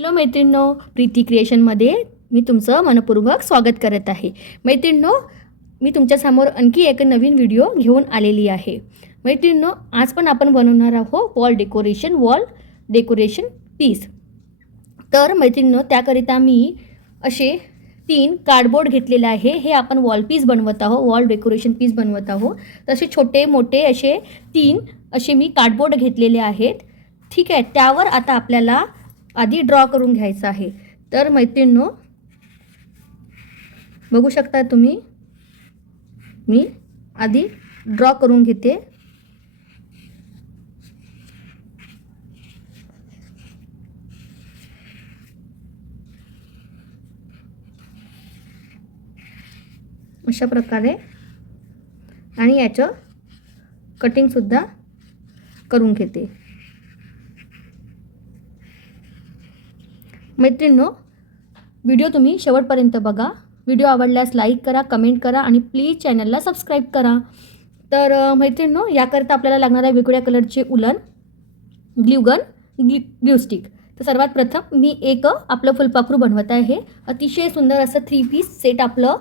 Hello मैत्रिणींनो, प्रीती क्रिएशनमध्ये मी तुमचं मनपूर्वक स्वागत करत आहे. मैत्रिणींनो, मी तुमच्यासमोर आणखी एक नवीन व्हिडिओ घेऊन आलेली आहे. मैत्रिणींनो, आज पण आपण बनवणार आहोत वॉल डेकोरेशन पीस. तर मैत्रिणींनो, त्याकरिता मी असे 3 कार्डबोर्ड घेतलेले आहे. हे आपण वॉल पीस बनवत आहोत, वॉल डेकोरेशन पीस बनवत आहोत. तसे छोटे मोठे असे 3 असे मी कार्डबोर्ड घेतलेले आहेत. ठीक आहे, त्यावर आता आपल्याला आधी ड्रॉ करून घ्यायचं आहे. तर मैत्रिणींनो, बघू शकता तुम्ही, मी आधी ड्रॉ करून घेते. अशा प्रकारे, आणि याचं कटिंगसुद्धा करून घेते. मैत्रिणींनो, व्हिडिओ तुम्ही शेवटपर्यंत बघा. व्हिडिओ आवडल्यास लाईक करा, कमेंट करा आणि प्लीज चॅनलला सबस्क्राईब करा. तर मैत्रिणींनो, याकरता आपल्याला लागणार आहे वेगवेगळ्या कलरचे उलन, ग्लू स्टिक. तर सर्वात प्रथम मी एक आपलं फुलपाखरू बनवत आहे. अतिशय सुंदर असं 3 पीस सेट आपलं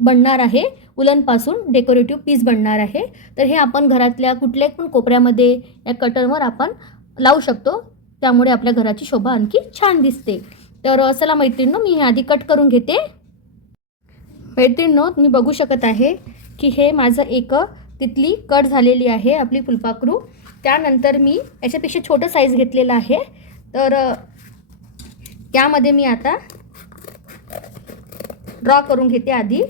बनणार आहे. उलनपासून डेकोरेटिव्ह पीस बनणार आहे. तर हे आपण घरातल्या कुठल्याही पण कोपऱ्यामध्ये या कटरवर आपण लावू शकतो. त्यामुळे आपल्या घराची शोभा आणखी छान दिसते. तर चला मैत्रिणींनो, मी हे आधी कट करून घेते. मैत्रिणींनो, तुम्ही बघू शकत आहे की हे माझं एक तिथली कट झालेली आहे आपली फुलपाखरू. त्यानंतर मी याच्यापेक्षा छोटं साईज घेतलेलं आहे. तर त्यामध्ये मी आता ड्रॉ करून घेते आधी.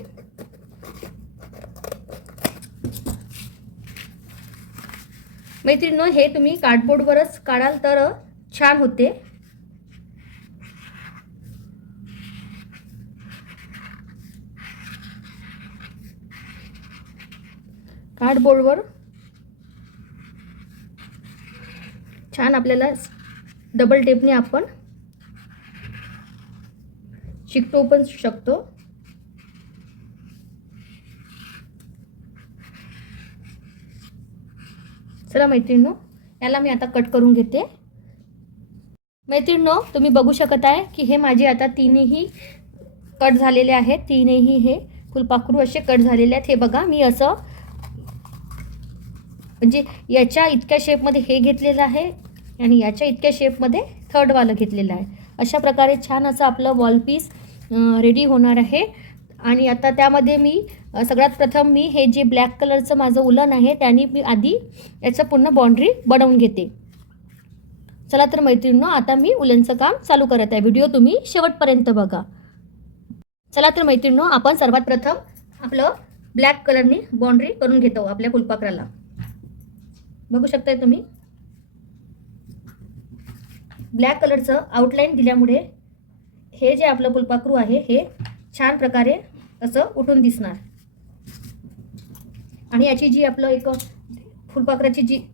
मैत्रिणींनो, हे तुम्ही कार्डबोर्डवरच काढाल तर छान होते. कार्डबोर्डवर छान आपल्याला डबल टेपने आपण चिकटवू पण शकतो. चला मैत्रिणींनो, याला मी आता कट करून घेते. मैत्रिणींनो, तुम्ही बघू शकत आहे की हे माझे आता 3ही कट झालेले आहेत. 3ही हे फुलपाखरू असे कट झालेले आहेत. हे बघा, मी असं म्हणजे याच्या इतक्या शेपमध्ये हे घेतलेलं आहे आणि याच्या इतक्या शेपमध्ये थर्डवालं घेतलेलं आहे. अशा प्रकारे छान असं आपलं वॉल पीस रेडी होणार आहे. आणि आता त्यामध्ये मी सगळ्यात प्रथम मी हे जे ब्लॅक कलरचं माझं उलन आहे त्याने मी आधी याचं पूर्ण बाउंड्री बनवून घेते. चला तर मैत्रिणींनो, आता मी उलनचं काम चालू करत आहे. व्हिडिओ तुम्ही शेवटपर्यंत बघा. चला तर मैत्रिणींनो, आपण सर्वात प्रथम आपलं ब्लॅक कलरने बाउंड्री करून घेतो आपल्या फुलपाखराला. बघू शकताय तुम्ही, ब्लॅक कलरचं आउटलाईन दिल्यामुळे हे जे आपलं फुलपाखरू आहे हे छान प्रकारे असं उठून दिसणार. आणि याची जी आपलं एक फुलपाखराची जी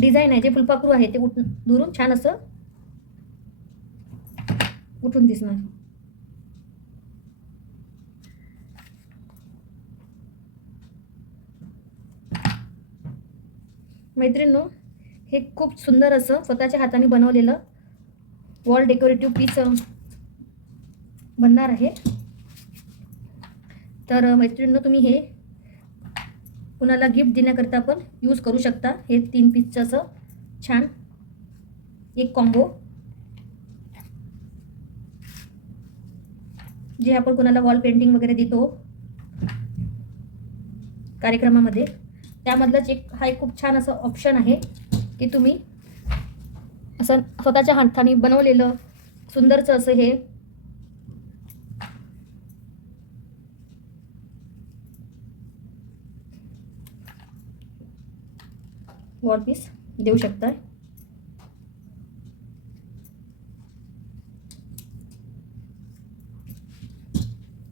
डिझाईन आहे, जे फुलपाखरू आहे ते दुरून छान असं उठून दिसणार. मैत्रिणींनो, हे खूप सुंदर असं स्वतःच्या हाताने बनवलेलं वॉल डेकोरेटिव्ह पीस बनणार आहे. तर मैत्रिणींनो, तुम्ही हे कुणाला गिफ्ट देण्याकरता पण यूज करू शकता. हे 3 पीसचं असं छान एक कॉम्बो, जे आपण कुणाला वॉल पेंटिंग वगैरे देतो कार्यक्रमामध्ये, त्यामधलंच हा एक खूप छान असं ऑप्शन आहे की तुम्ही असं स्वतःच्या हाताने बनवलेलं सुंदरचं असं हे वॉल पीस देऊ शकता.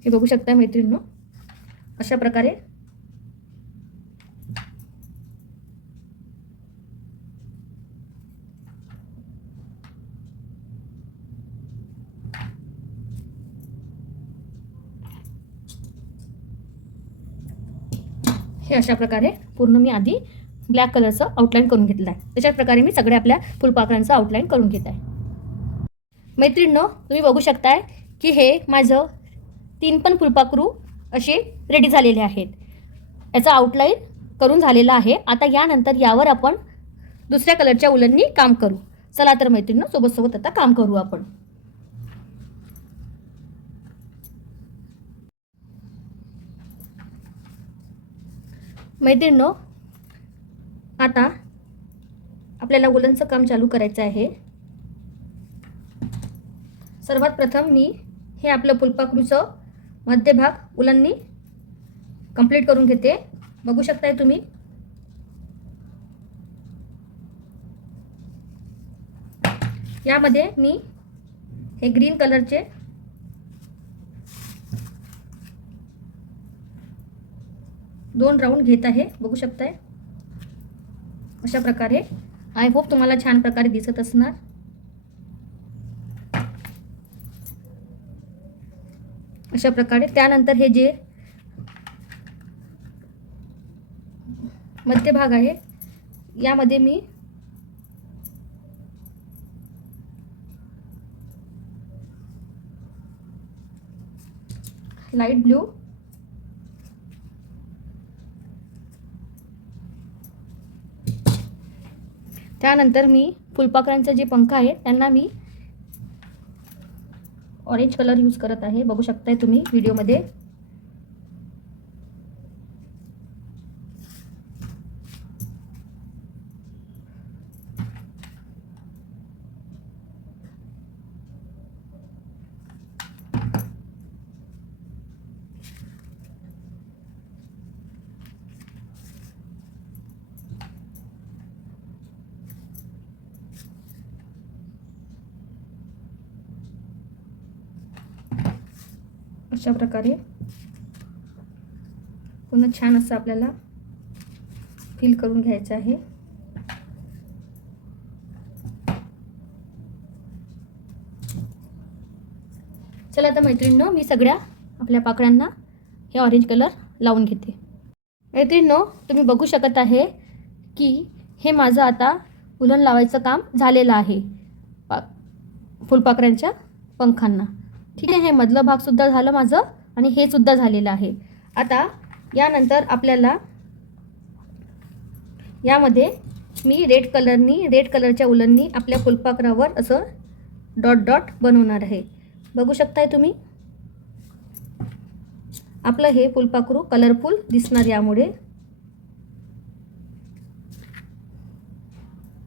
हे बघू शकता मैत्रिणींनो, अशा प्रकारे हे अशा प्रकारे पूर्ण मी आधी ब्लॅक कलरचं आउटलाईन करून घेतलं आहे. तशाच प्रकारे मी सगळ्या आपल्या फुलपाखरांचं आउटलाईन करून घेत आहे. मैत्रिणींनो, तुम्ही बघू शकताय की हे माझं 3 पण फुलपाखरू असे रेडी झालेले आहेत. याचा आउटलाईन करून झालेला आहे. आता यानंतर यावर आपण दुसऱ्या कलरच्या उलननी काम करू. चला तर मैत्रिणींनो, सोबत सोबत आता काम करू आपण. मैत्रिणींनो, आता आपल्याला उलनचं काम चालू करायचं आहे. सर्वात प्रथम मी हे आपलं फुलपाखरूचं मध्यभाग उलननी कंप्लीट करून घेते. बघू शकताय तुम्ही. यामध्ये मी हे ग्रीन कलरचे दोन राऊंड घेत आहे. बघू शकताय अशा प्रकारे. आय होप तुम्हाला छान प्रकारे दिसत असणार. अशा प्रकारे. त्यानंतर हे जे मध्यभाग आहे यामध्ये मी लाईट ब्लू, त्यानंतर मी फुलपाखरांचे जे पंख आहेत त्यांना मी ऑरेंज कलर यूज करत आहे. बघू शकताय तुम्ही व्हिडिओमध्ये. अशा प्रकारे पुन्हा छान असं आपल्याला फिल करून घ्यायचं आहे. चला आता मैत्रिणींनो, मी सगळ्या आपल्या पाकळ्यांना हे ऑरेंज कलर लावून घेते. मैत्रिणींनो, तुम्ही बघू शकत आहे की हे माझं आता उलन लावायचं काम झालेलं आहे फुलपाखरांच्या पंखांना. ठीक आहे. हे मधलं भाग सुद्धा झालं माझं आणि हे सुद्धा झालेलं आहे. आता यानंतर आपल्याला यामध्ये मी रेड कलरच्या उलननी आपल्या फुलपाखरावर असं डॉट डॉट बनवणार आहे. बघू शकताय तुम्ही. आपलं हे फुलपाखरू कलरफुल दिसणार यामुळे.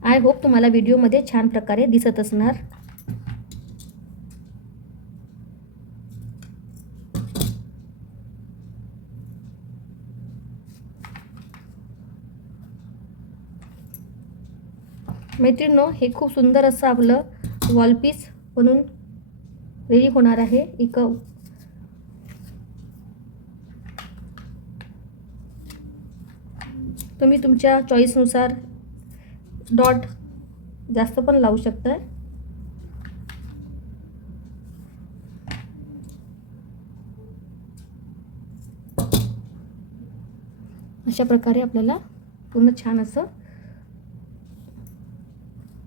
आय होप तुम्हाला व्हिडिओमध्ये छान प्रकारे दिसत असणार. मैत्रिणींनो, हे खूप सुंदर असं आपलं वॉलपीस बनून रेडी होणार आहे. एक तुम्ही तुमच्या चॉईसनुसार डॉट जास्त पण लावू शकताय. अशा प्रकारे आपल्याला पूर्ण छान असं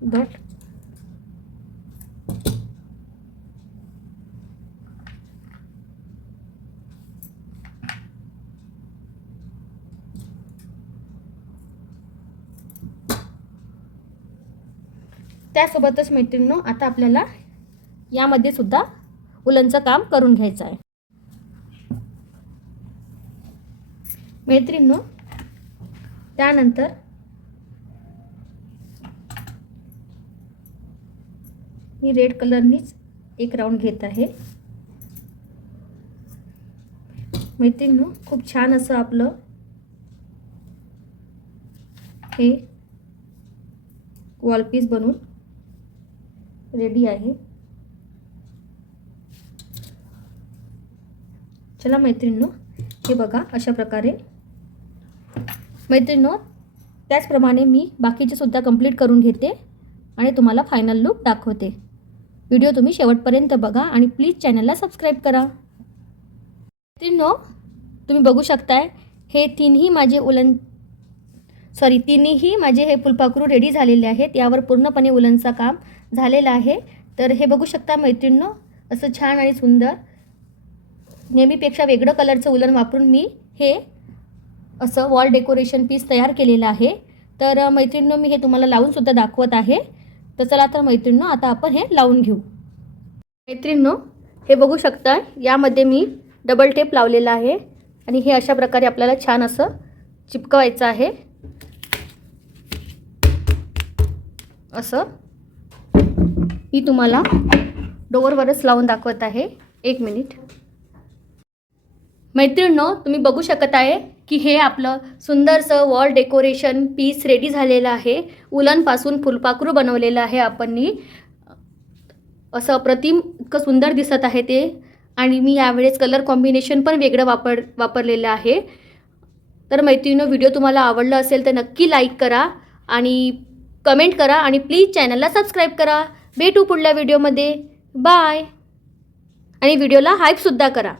डॉट त्यासोबतच मैत्रिणींनो, आता आपल्याला यामध्ये सुद्धा उलनचं काम करून घ्यायचं आहे. मैत्रिणींनो, त्यानंतर मी रेड कलरनीच एक राऊंड घेत आहे. मैत्रिणींनो, खूप छान असं आपलं हे वॉलपीस बनवून रेडी आहे. चला मैत्रिणींनो, हे बघा अशा प्रकारे. मैत्रिणींनो, त्याचप्रमाणे मी बाकीचे सुद्धा कंप्लीट करून घेते आणि तुम्हाला फायनल लुक दाखवते. व्हिडिओ तुम्ही शेवटपर्यंत बघा आणि प्लीज चॅनलला सबस्क्राईब करा. मैत्रिणींनो, तुम्ही बघू शकताय हे तिन्ही माझे हे फुलपाखरू रेडी झालेले आहेत. यावर पूर्णपणे उलनचं काम झालेलं आहे. तर हे बघू शकता मैत्रिणींनो, असं छान आणि सुंदर नेहमीपेक्षा वेगळं कलरचं उलन वापरून मी हे असं वॉल डेकोरेशन पीस तयार केलेलं आहे. तर मैत्रिणींनो, मी हे तुम्हाला लावूनसुद्धा दाखवत आहे. तर चला तर मैत्रिणींनो, आता आपण हे लावून घेऊ. मैत्रिणींनो, हे बघू शकता, यामध्ये मी डबल टेप लावलेला आहे आणि हे अशा प्रकारे आपल्याला छान असं चिपकवायचं आहे. असं मी तुम्हाला डोअरवरच लावून दाखवत आहे. 1 मिनिट. मैत्रिणींनो, तुम्ही बघू शकत आहे की हे आपलं सुंदरसं वॉल डेकोरेशन पीस रेडी झालेलं आहे. उलनपासून फुलपाखरू बनवलेलं आहे आपणनी. असं अप्रतिम इतकं सुंदर दिसत आहे ते. आणि मी यावेळेस कलर कॉम्बिनेशन पण वेगळं वापरलेलं आहे. तर मैत्रिणींनो, व्हिडिओ तुम्हाला आवडला असेल तर नक्की लाईक करा आणि कमेंट करा आणि प्लीज चॅनलला सबस्क्राईब करा. भेटू पुढल्या व्हिडिओमध्ये. बाय. आणि व्हिडिओला हाईपसुद्धा करा.